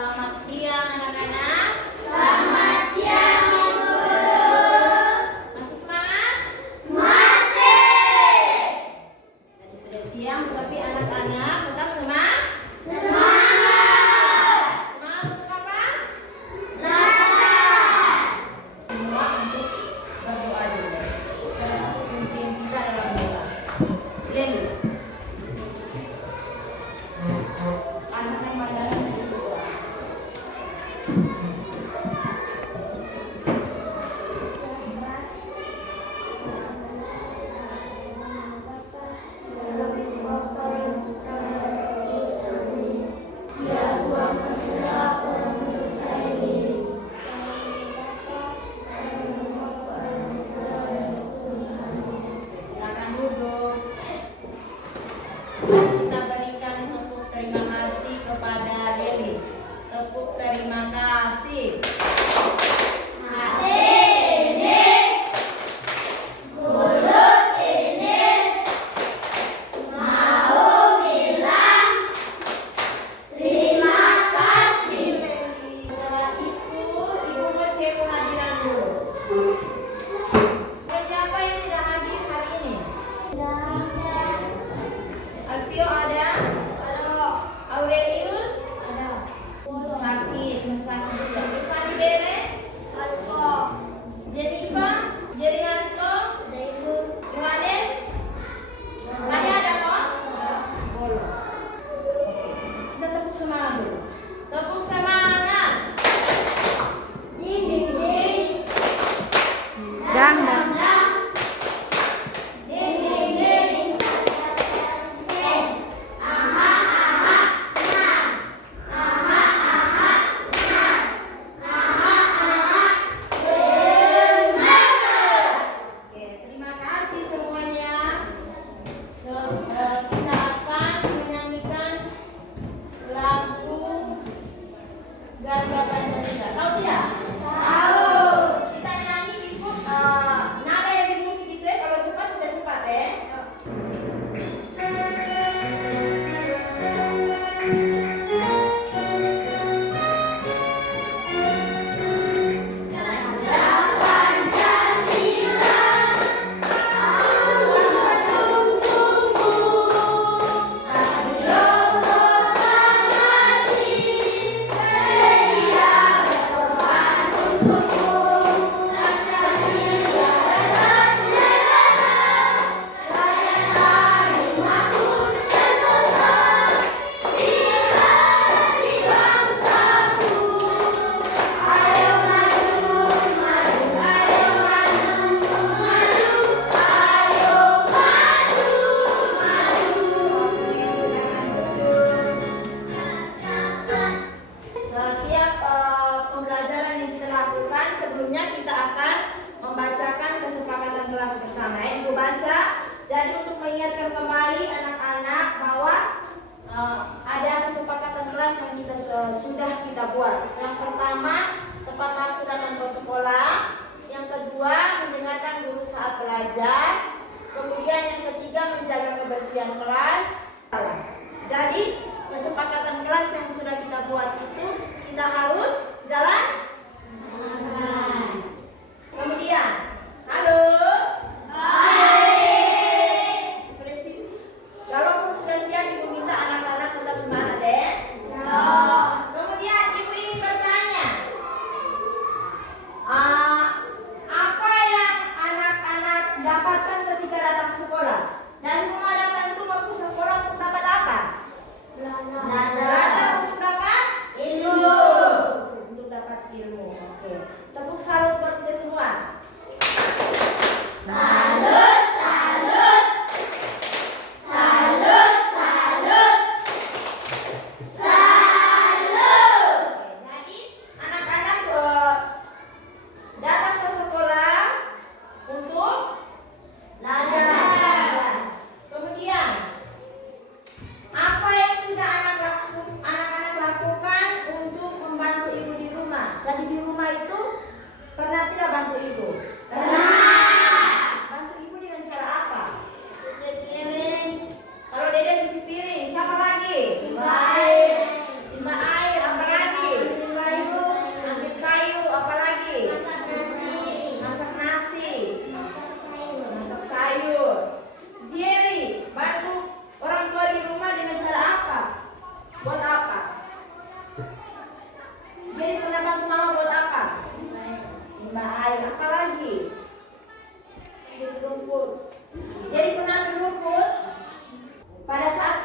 Selamat siang anak-anak. Selamat siang Ibu Guru. Masih semangat? Masih. Tadi sudah siang, tetapi anak-anak tetap semangat. Semangat. Semangat untuk apa? Belajar. Semua untuk berdoa dulu. Salah satu impian kita adalah berdoa. Lili. Anak yang pandangan di situ doa. Silakan duduk. Kita berikan tepuk terima kasih kepada Deli. Tepuk terima kasih. Ini Guru ini mau bilang terima kasih. Setelah itu, Ibu mau cek kehadiran dulu. Ada siapa yang tidak hadir hari ini? Alfio ada? Aurelius? Sakit juga. Irfan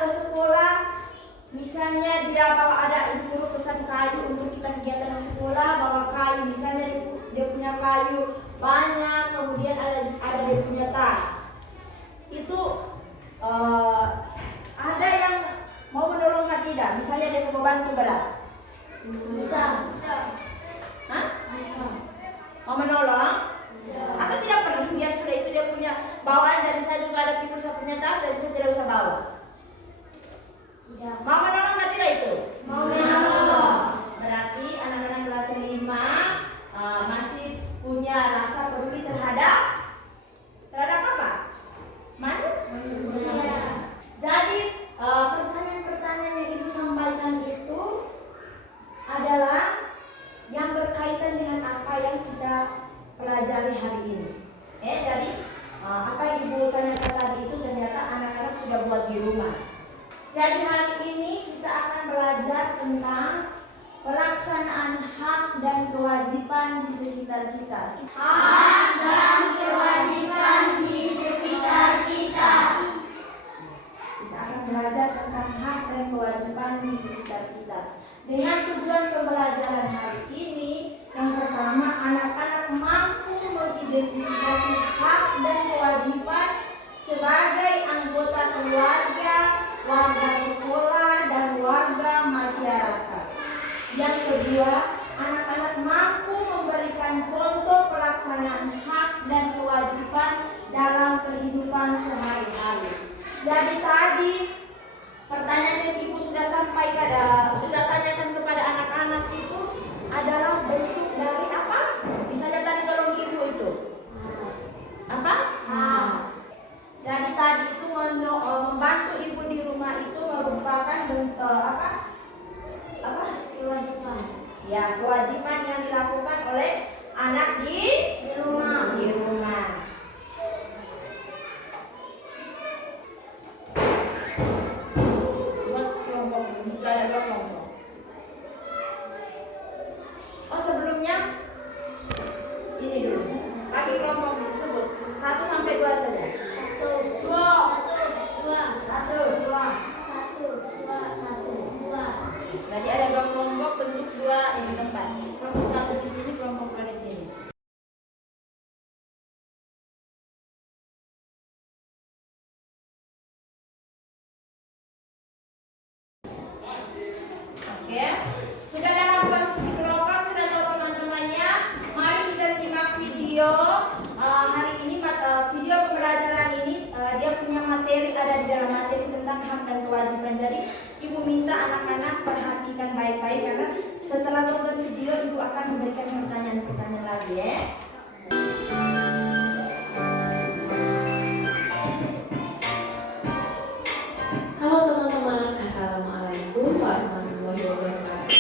ke sekolah, misalnya dia bawa, ada ibu guru pesan kayu untuk kita kegiatan di sekolah, bawa kayu, misalnya dia punya kayu banyak, kemudian ada dia punya tas. Itu ada yang mau menolong atau tidak? Misalnya dia mau bantu berat. Bisa. Hah? Mau menolong? Atau tidak perlu, biar sudah itu dia punya bawaan, jadi saya juga ada pikul, saya punya tas, jadi saya tidak usah bawa. Tidak. Mau menolong atau tidak itu? Mau menolong. Berarti anak-anak kelas 5 masih punya rasa peduli terhadap apa? Manusia. Jadi pertanyaan-pertanyaan yang Ibu sampaikan itu adalah yang berkaitan dengan apa yang kita pelajari hari ini. Jadi apa yang Ibu tanyakan tadi itu ternyata anak-anak sudah buat di rumah. Jadi hari ini kita akan belajar tentang pelaksanaan hak dan kewajiban di sekitar kita. Hak dan kewajiban di sekitar kita. Kita akan belajar tentang hak dan kewajiban di sekitar kita. Dengan tujuan pembelajaran hari ini, yang pertama, anak-anak mampu mengidentifikasi hak dan kewajiban sebagai anggota keluarga, warga sekolah, dan warga masyarakat. Yang kedua, anak-anak mampu memberikan contoh pelaksanaan hak dan kewajiban dalam kehidupan sehari-hari. Jadi tadi pertanyaan yang Ibu sudah sampaikan, sudah tanyakan kepada anak-anak itu adalah bentuk dari apa? Misalnya tadi tolong Ibu itu apa? Jadi tadi itu membantu Ibu di rumah itu merupakan bentuk apa? Kewajiban. Ya, kewajiban yang dilakukan oleh anak di rumah. Buat kelompok, juga ada 2 kelompok. Sebelumnya ini dulu. Bagi kelompok tersebut 1 sampai 2 saja. 1, 2, 1, 2. Jadi ada 2 kelompok, bentuk 2 ini tempat. Kelompok 1 di sini, kelompok 2 di sini. Oke, sudah dalam posisi kelompok, sudah tahu teman-temannya. Mari kita simak video hari ini. Video pembelajaran ini dia punya materi, ada di dalam materi tentang hak dan kewajiban. Jadi Ibu minta anak-anak perhatikan baik-baik, karena setelah tonton video Ibu akan memberikan pertanyaan-pertanyaan lagi ya. Halo teman-teman, Assalamualaikum warahmatullahi wabarakatuh.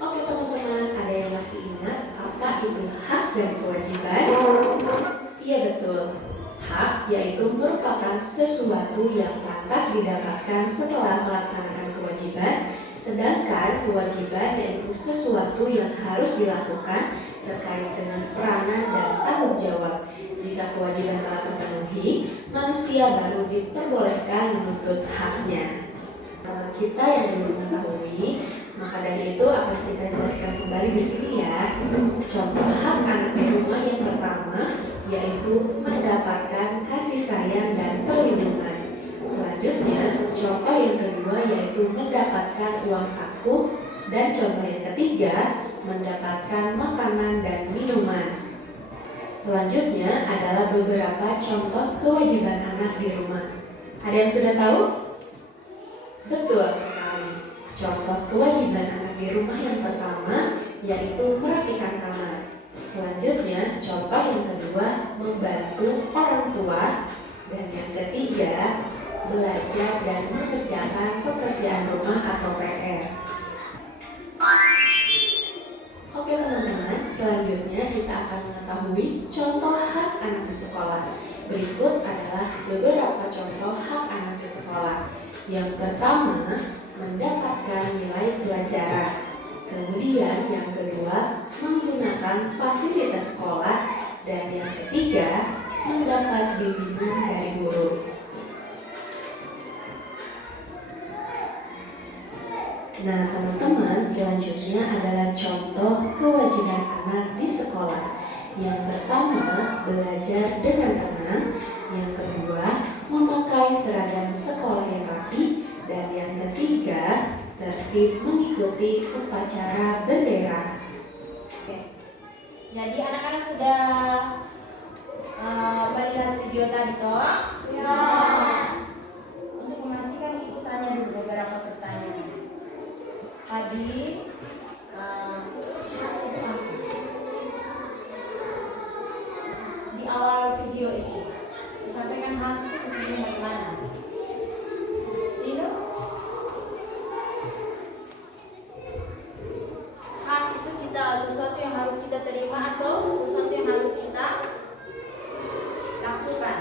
Oke teman-teman, ada yang masih ingat apa itu hak dan kewajiban? Iya betul, hak yaitu merupakan sesuatu yang pantas didapatkan setelah melaksanakan kewajiban, sedangkan kewajiban yaitu sesuatu yang harus dilakukan terkait dengan peranan dan tanggung jawab. Jika kewajiban telah terpenuhi, manusia baru diperbolehkan menuntut haknya. Kalau kita yang belum mengetahui, maka dari itu akan kita jelaskan kembali di sini ya. Contoh hak anak di rumah yang pertama yaitu mendapatkan kasih sayang dan perlindungan. Selanjutnya, contoh yang kedua yaitu mendapatkan uang saku, dan contoh yang ketiga mendapatkan makanan dan minuman. Selanjutnya adalah beberapa contoh kewajiban anak di rumah. Ada yang sudah tahu? Betul sekali. Contoh kewajiban anak di rumah yang pertama yaitu merapikan kamar. Selanjutnya, contoh yang kedua membantu orang tua, dan yang ketiga belajar dan mengerjakan pekerjaan rumah atau PR. Oke teman-teman, selanjutnya kita akan mengetahui contoh hak anak di sekolah. Berikut adalah beberapa contoh hak anak di sekolah. Yang pertama, mendapatkan nilai pelajaran. Kemudian yang kedua, menggunakan fasilitas sekolah. Dan yang ketiga, mendapat bimbingan dari guru. Nah, teman-teman, selanjutnya adalah contoh kewajiban anak di sekolah. Yang pertama, belajar dengan tenang. Yang kedua, memakai seragam sekolah yang rapi. Dan yang ketiga, tertib mengikuti upacara bendera. Oke. Jadi anak-anak sudah melihat video tadi toh? Ya. Untuk memastikan ibu tanya dulu beberapa pertanyaan. Tadi di awal video itu disampaikan hak itu sebenarnya bagaimana? Linus? Hak itu kita sesuatu yang harus kita terima atau sesuatu yang harus kita lakukan?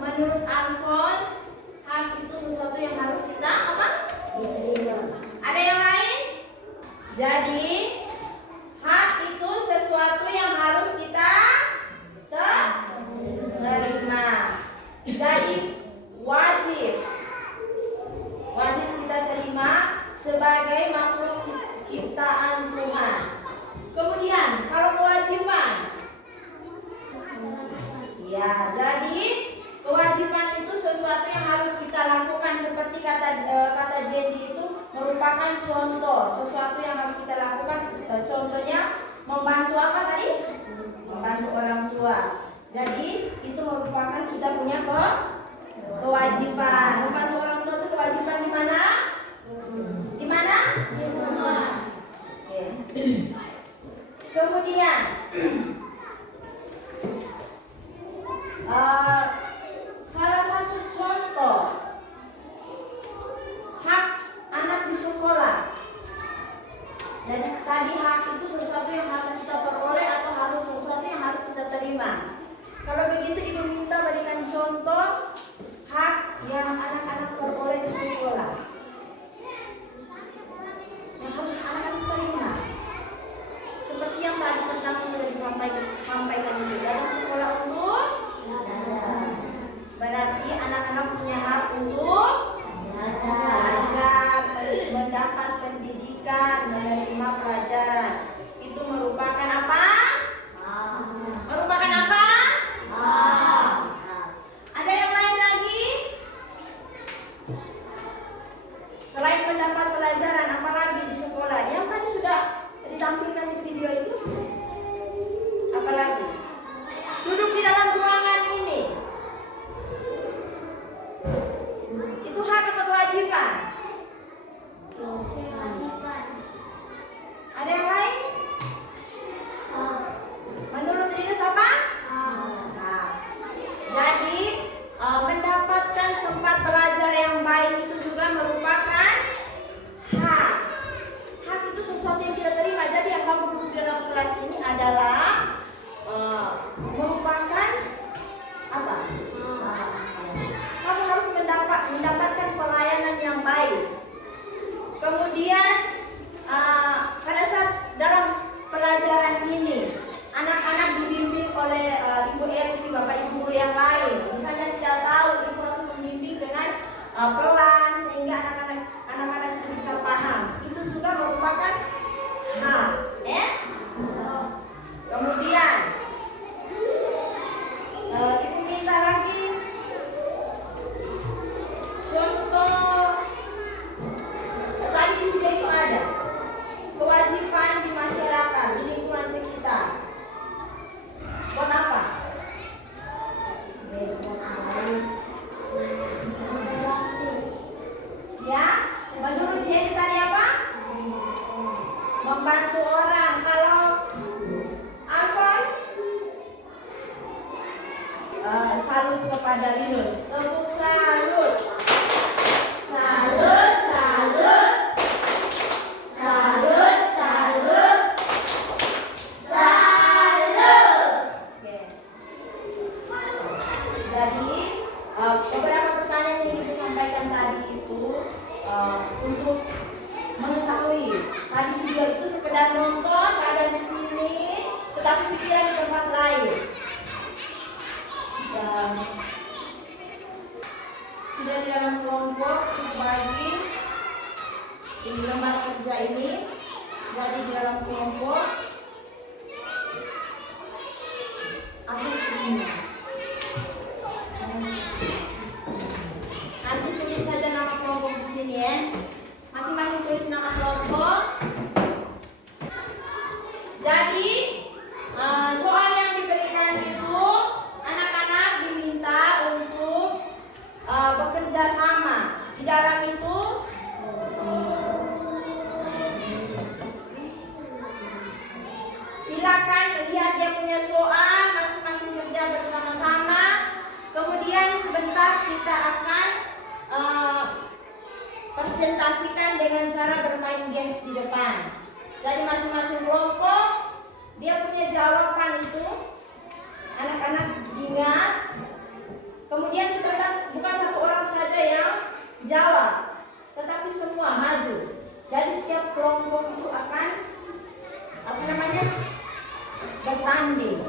Menurut Alphonse, hak itu sesuatu yang harus kita apa? Ada yang lain? Jadi hak itu sesuatu yang harus kita terima. Jadi wajib kita terima sebagai makhluk ciptaan Tuhan. Kemudian kalau kewajiban, ya, jadi kewajiban itu sesuatu yang harus kita lakukan, seperti kata Jadi itu merupakan contoh sesuatu yang harus kita lakukan. Contohnya membantu apa tadi? Membantu orang tua. Jadi itu merupakan kita punya kewajiban. Membantu orang tua itu kewajiban di mana? Di mana? Di rumah. Oke. Kemudian salah satu contoh hak anak di sekolah. Jadi tadi hak itu sesuatu yang harus kita peroleh atau harus sesuatu yang harus kita terima. Kalau begitu ibu minta berikan contoh hak yang anak-anak peroleh di sekolah, yang harus anak-anak terima. Seperti yang tadi pertama sudah disampaikan itu, dalam sekolah untuk berarti anak-anak punya hak untuk belajar, mendapat pendidikan, menerima pelajaran. Itu merupakan apa? Merupakan apa? Ada yang lain lagi? Selain mendapat pelajaran, apalagi di sekolah? Yang tadi sudah ditampilkan di video itu? Apalagi? Duduk di dalam ruangan ini. Itu hak atau kewajiban? Ada yang lain? Menurut Rinus apa? Nah, jadi mendapatkan tempat belajar yang baik itu juga merupakan hak. Hak itu sesuatu yang kita terima. Jadi yang kamu duduk dalam kelas ini adalah merupakan apa? Kamu harus mendapatkan pelayanan yang baik. Kemudian pada saat dalam pelajaran ini anak-anak dibimbing oleh Ibu Elvi, Bapak Ibu guru yang lain. Misalnya tidak tahu, Ibu harus membimbing dengan pelan sehingga anak-anak itu bisa paham. Itu juga merupakan hak, ya. Kemudian Ibu minta lagi contoh. Tadi di video itu ada kewajiban di masyarakat, di lingkungan sekitar. Buat apa? Ya, menurut Jenny tadi apa? Membantu orang. Kalau Alphonse, salut kepada Linus. Tepuk salut. Salut, salut. Salut, salut. Salut. Oke. Jadi beberapa pertanyaan yang Ibu sampaikan tadi itu untuk mengetahui tadi video itu sekedar nonton keadaan di sini, tetapi pikiran di tempat lain. Dan sudah di dalam kelompok bagi di lembar kerja ini. Jadi di dalam kelompok atas ini. Nanti tulis saja nama kelompok di sini ya. Masing-masing tulis nama kelompok. Jadi soal yang diberikan itu anak-anak diminta untuk bekerja sama. Di dalam itu silakan lihat dia punya soal, masing-masing kerja bersama-sama. Kemudian sebentar kita akan presentasikan dengan cara bermain games di depan. Jadi masing-masing kelompok dia punya jawaban itu, anak-anak ingat. Kemudian sebentar, bukan satu orang saja yang jawab, tetapi semua maju. Jadi setiap kelompok itu akan bertanding.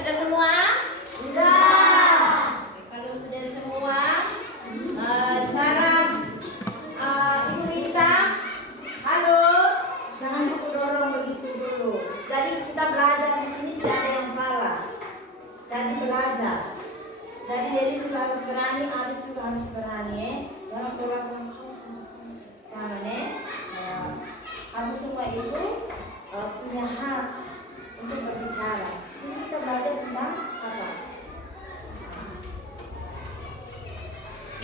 Sudah semua? Sudah. Kalau sudah semua, cara Ibu minta, halo, jangan buku dorong begitu dulu. Jadi kita belajar di sini tidak ada yang salah. Jadi belajar. Jadi Dedi juga harus berani, Aris juga harus berani. Jangan tolak jangan kamu semua itu punya hak untuk berbicara. Ini kita belajar tentang apa?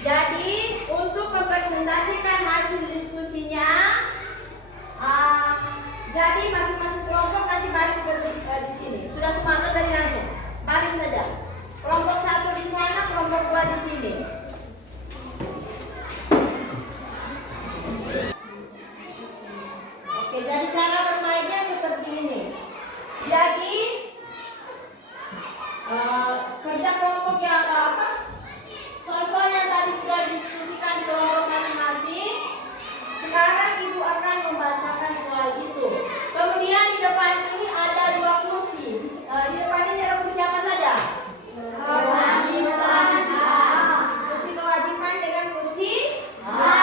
Jadi untuk mempresentasikan hasil diskusinya, jadi masing-masing kelompok nanti baris di sini. Sudah semangat dari langsung, baris saja. Kelompok satu di sana, kelompok dua di sini. Oke, jadi cara bermainnya seperti ini. Jadi kerja kelompok yang soal-soal yang tadi sudah diskusikan di kelompok masing-masing. Sekarang Ibu akan membacakan soal itu. Kemudian di depan ini ada dua kursi. Di depan ini ada kursi apa saja? Kewajiban A. Kursi kewajiban dengan kursi A.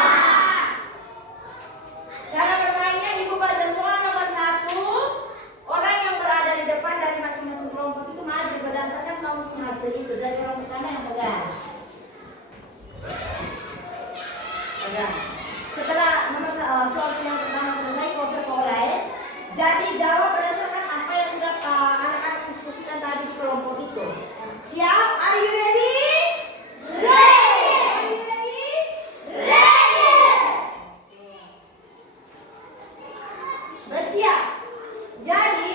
Cara bermainnya Ibu baca soal nomor 1. Orang yang berada di depan dari masing-masing kelompok itu maju berdasarkan nomor hasil itu. Dari orang pertama yang pegang. Setelah soal yang pertama selesai, cover oleh. Jadi jawab berdasarkan apa yang sudah anak-anak diskusikan tadi di kelompok itu. Siap? Are you ready? Ready. Are you ready? Ready. Bersiap. Jadi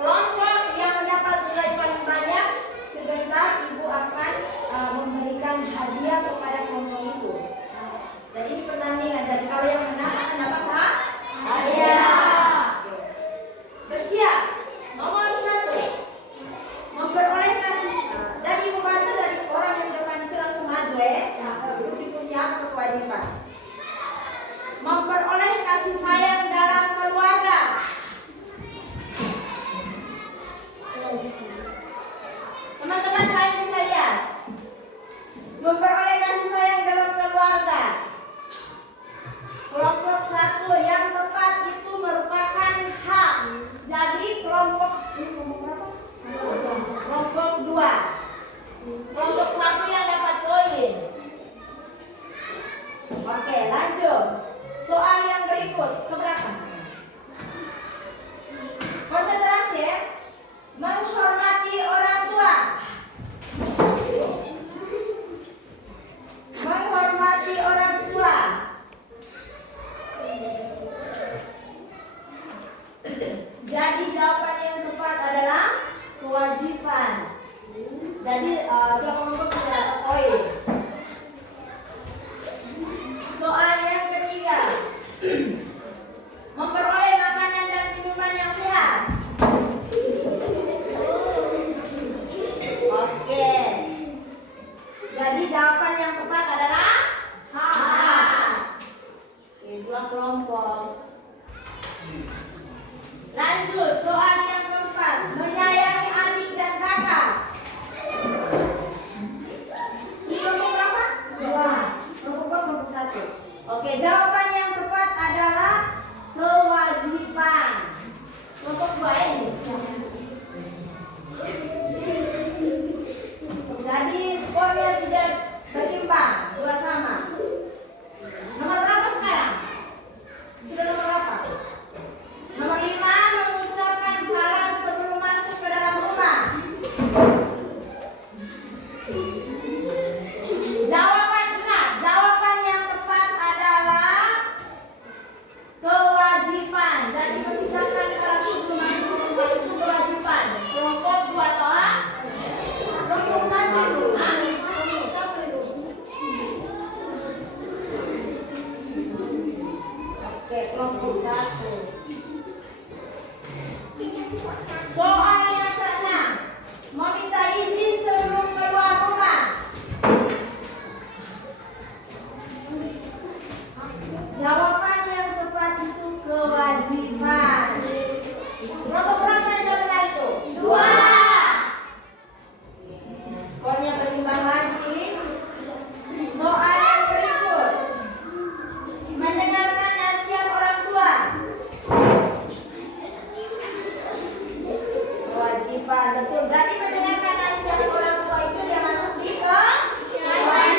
kelompok yang mendapat nilai paling banyak, sebentar Ibu akan memberikan hadiah kepada kelompok itu. Jadi ini pertandingan. Jadi kalau yang menang akan dapat Hadiah. bersiap. Nomor 1, memperoleh kasih. Jadi Ibu baca dari orang yang di depan itu langsung maju Ibu siap kewajiban. Memperoleh kasih sayang dalam keluarga. Teman-teman kalian bisa lihat. Memperoleh kasih sayang dalam keluarga. Kelompok 1 yang tepat itu merupakan hak. Jadi kelompok ini kelompok berapa? Kelompok 2. Kelompok 1 yang dapat poin. Oke, lanjut. lanjut. Soal yang berikut, ke belakang. Konsentrasi ya. Menghormati orang tua. Menghormati orang tua. Jadi jawaban yang tepat adalah kewajiban. Jadi kelompok sudah dapat poin. Soal yang ketiga, memperoleh makanan dan minuman yang sehat. Oke. Jadi jawaban yang tepat adalah A. Oke, dua kelompok. Lanjut, soal yang keempat, menyayangi adik dan kakak. Kelompok berapa? 2. Kelompok 1. Oke, jawaban yang tepat adalah kewajiban. Kelompok 2 ini. Jadi skornya sudah berimbang, 2 sama. Nomor berapa sekarang? Sudah nomor berapa? Nomor 5, mengucapkan salam sebelum masuk ke dalam rumah. Jawaban ingat, jawaban yang tepat adalah kewajiban. Jadi mengucapkan salam sebelum masuk ke rumah itu kewajiban. Kelompok 2 toh? Kelompok 1. Oke, kelompok 1. Soal yang ke-6, meminta izin sebelum keluar rumah. Jawaban yang tepat itu kewajiban. Berapa berapa yang benar itu? 2. Skornya berimbang lagi. Soal yang berikut, mendengarkan nasihat orang tua. Kewajiban, betul. Jadi mendengarkan nasihat orang tua itu dia masuk di kewajiban.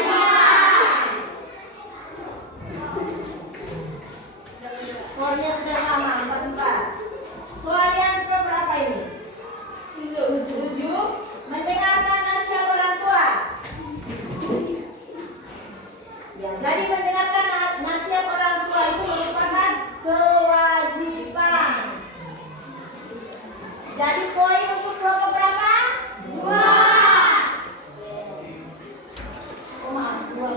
Skornya sudah sama, 4-4. Soal yang ke berapa ini? 7. Mendengarkan nasihat orang tua. Ya, jadi mendengarkan nasihat orang tua itu merupakan kewajiban. Jadi poin untuk kelompok berapa? 2. Oh maaf, 2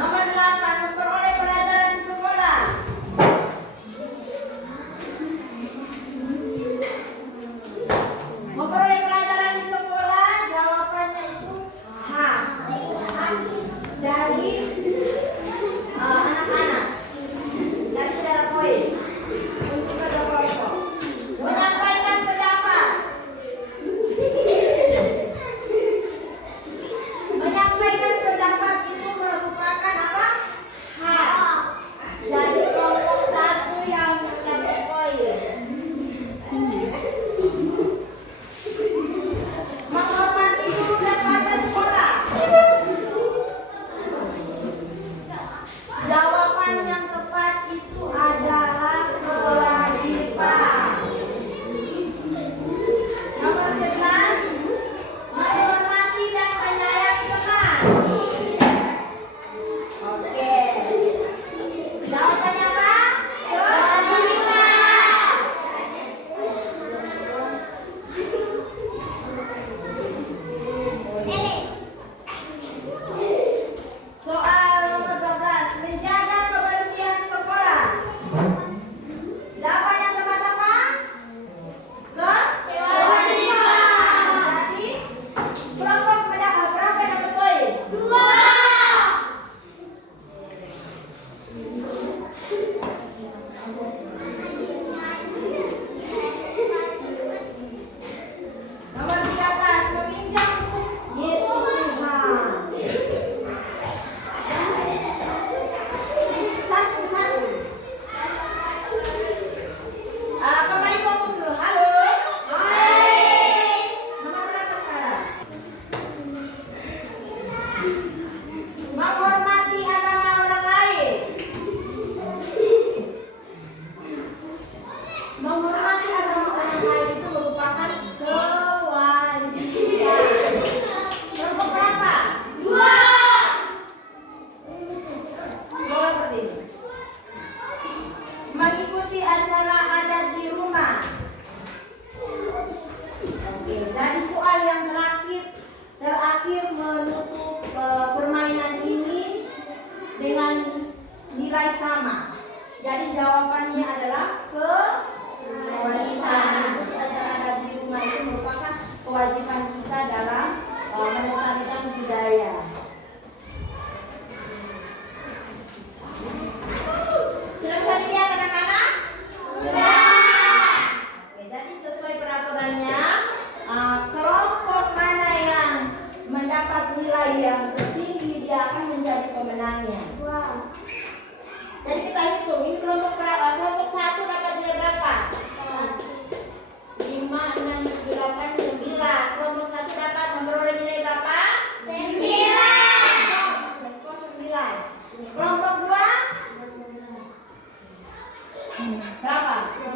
Nomor 8, memperoleh pelajaran di sekolah. Memperoleh pelajaran di sekolah, jawabannya itu H. Hak dari anak-anak. Dan tidak ada kewajiban. Jadi acara di rumah itu merupakan kewajiban kita dalam melestarikan budaya. Sudah bisa dilihat anak-anak? Sudah. Oke, jadi sesuai peraturannya, kelompok mana yang mendapat nilai yang tertinggi dia akan menjadi pemenangnya. Wow. Jadi kita hitung, ini kelompok satu dapat nilai berapa? 5, 6, 7, 8, 9. Kelompok satu dapat memperoleh nilai berapa? 9. Skor 9. Kelompok 2? Berapa? 15.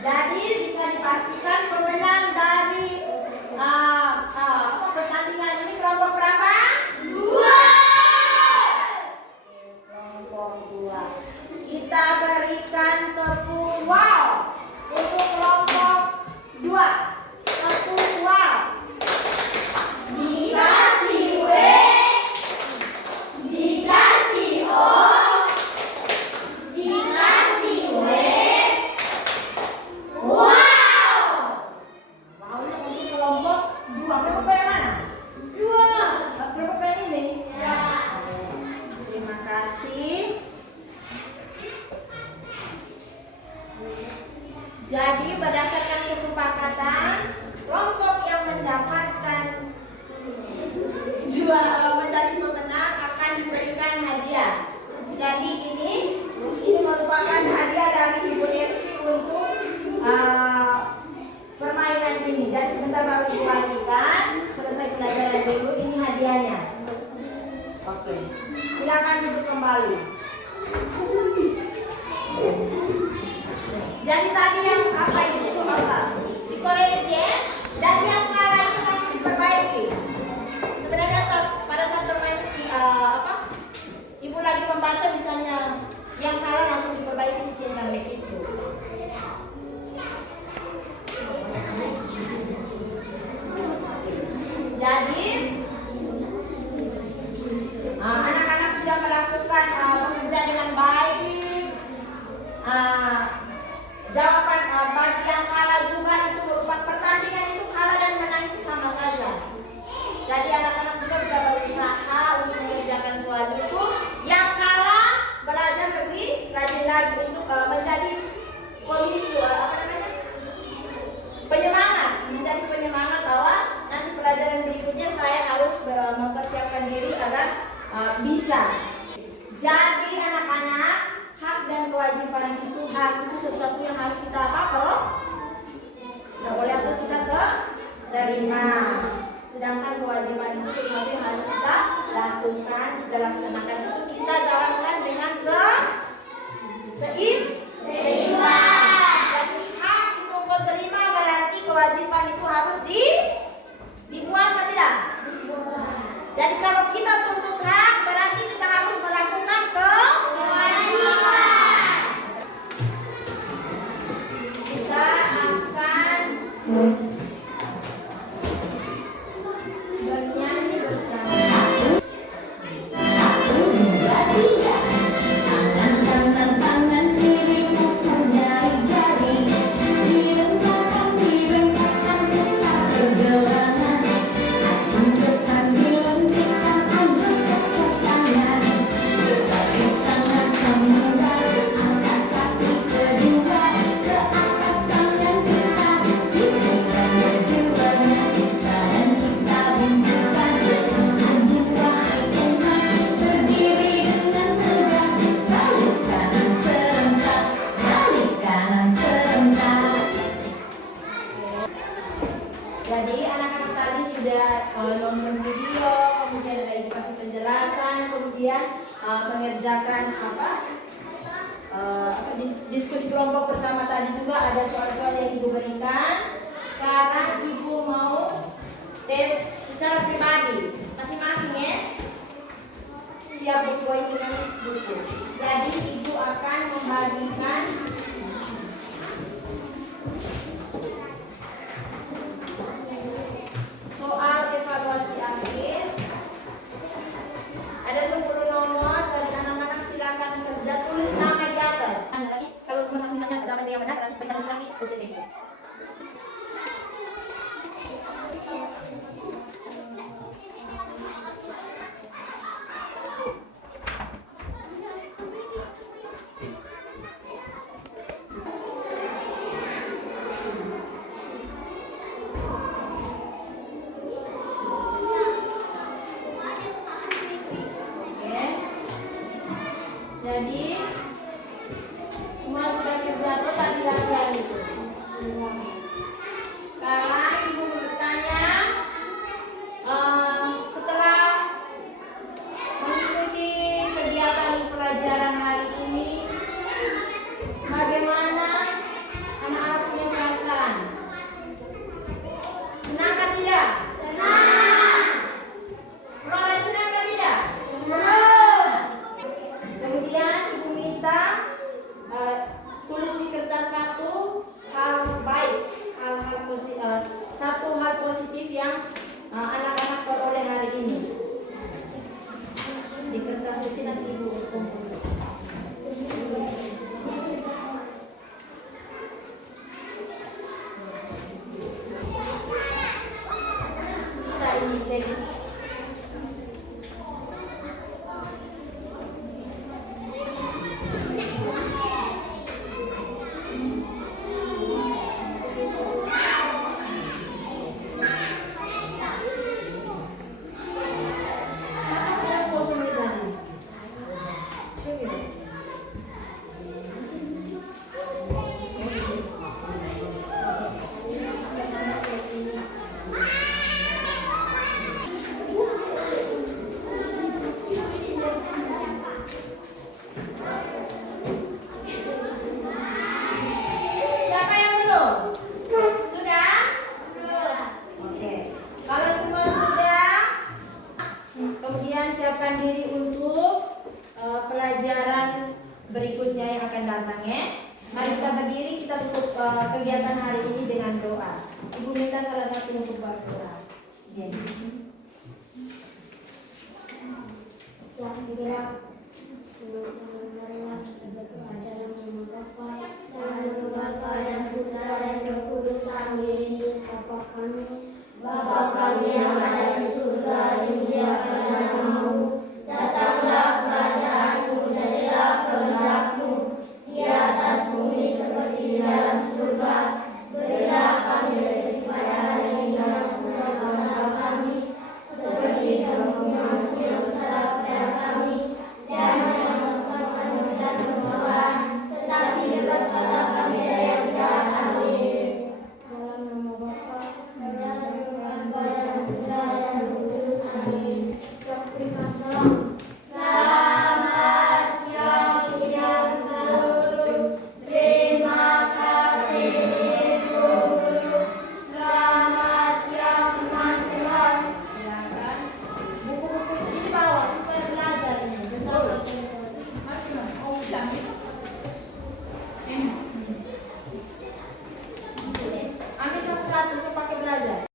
Jadi bisa dipastikan pemenang dari pertandingan ini kelompok berapa? 2. Kelompok 2. Kita berikan tepuk wow untuk kelompok 2. Tepuk wow. Dikasih W, dikasih O, dikasih W. Wow. Maunya untuk kelompok 2. Kelompok yang mana? 2. Kelompok yang ini. Ya. Terima kasih. Jadi berdasarkan kesepakatan, kelompok yang mendapatkan menjadi pemenang akan diberikan hadiah. Jadi ini merupakan hadiah dari Ibu Elvi untuk permainan ini. Dan sebentar baru dibagikan, selesai pelajaran dulu, ini hadiahnya. Oke, silakan duduk kembali. Jadi tadi yang apa itu soal apa? Dikoreksi ya. Dan yang salah itu nanti diperbaiki. Sebenarnya pada saat bermain Ibu lagi membaca misalnya yang salah langsung diperbaiki, dicentak di situ. Jadi anak-anak sudah melakukan pekerjaan dengan baik. Jawaban bagi yang kalah juga itu merupakan pertandingan, itu kalah dan menang itu sama saja. Jadi anak-anak juga sudah berusaha untuk mengerjakan soal itu. Yang kalah belajar lebih rajin lagi untuk menjadi pemicu menjadi penyemangat bahwa nanti pelajaran berikutnya saya harus mempersiapkan diri agar bisa. Jadi anak-anak, hak dan kewajiban itu, hak itu sesuatu yang harus kita nggak boleh atau kita terima. Sedangkan kewajiban itu sesuatu yang harus kita lakukan, kita laksanakan, itu kita jalankan dengan seimbang. Jadi hak itu kau terima, berarti kewajiban itu harus dibuat atau tidak? Jadi kalau kita tuntut hak, berarti kita harus melakukan Kewajiban. Kita akan bernyanyi bersama. 1, 2, 3. Tangan, tangan, tangan, dirimu punya jari. Direntangkan, direntangkan, kita pergelangan. Acung depan, dilentikan, angkat tangan. Bersatu tangan semula, angkat kaki kedua. Ke atas tangan kita, diberikan berduanya. Dan kita bunyikan anjing wahai umat. Berdiri dengan tegak, balik kanan serentak, balik kanan serentak. Jadi anak-anak tadi sudah nonton video, kemudian ada edukasi penjelasan, kemudian mengerjakan diskusi kelompok bersama tadi juga ada soal-soal yang Ibu berikan. Sekarang Ibu mau tes secara pribadi masing-masing ya. Siap berpoin dengan buku. Jadi Ibu akan membagikan Semua sudah kerja atau tadi latihan itu? Sekarang ibu bertanya, setelah mengikuti kegiatan pelajaran hari ini, bagaimana anak-anak punya perasaan? Senang atau tidak? Senang. Kalau senang atau tidak? Senang. Kemudian ibu minta tulis di kertas satu hal baik, satu hal positif yang anak-anak peroleh hari ini. Di kertas itu nanti ibu kumpul. Sudah ini lagi. Siapa yang belum? Sudah? Oke. Kalau semua sudah, kemudian siapkan diri untuk pelajaran berikutnya yang akan datang ya. Mari kita berdiri, kita tutup kegiatan hari ini dengan doa. Ibu minta salah satu untuk berdoa. Jadi, siap bergerak. Marilah kita berdoa dalam nama Bapa, dalam nama Bapa dan Putra dan Roh Kudus. Amin. Bapa kami yang ada di surga, dimuliakanlah namamu.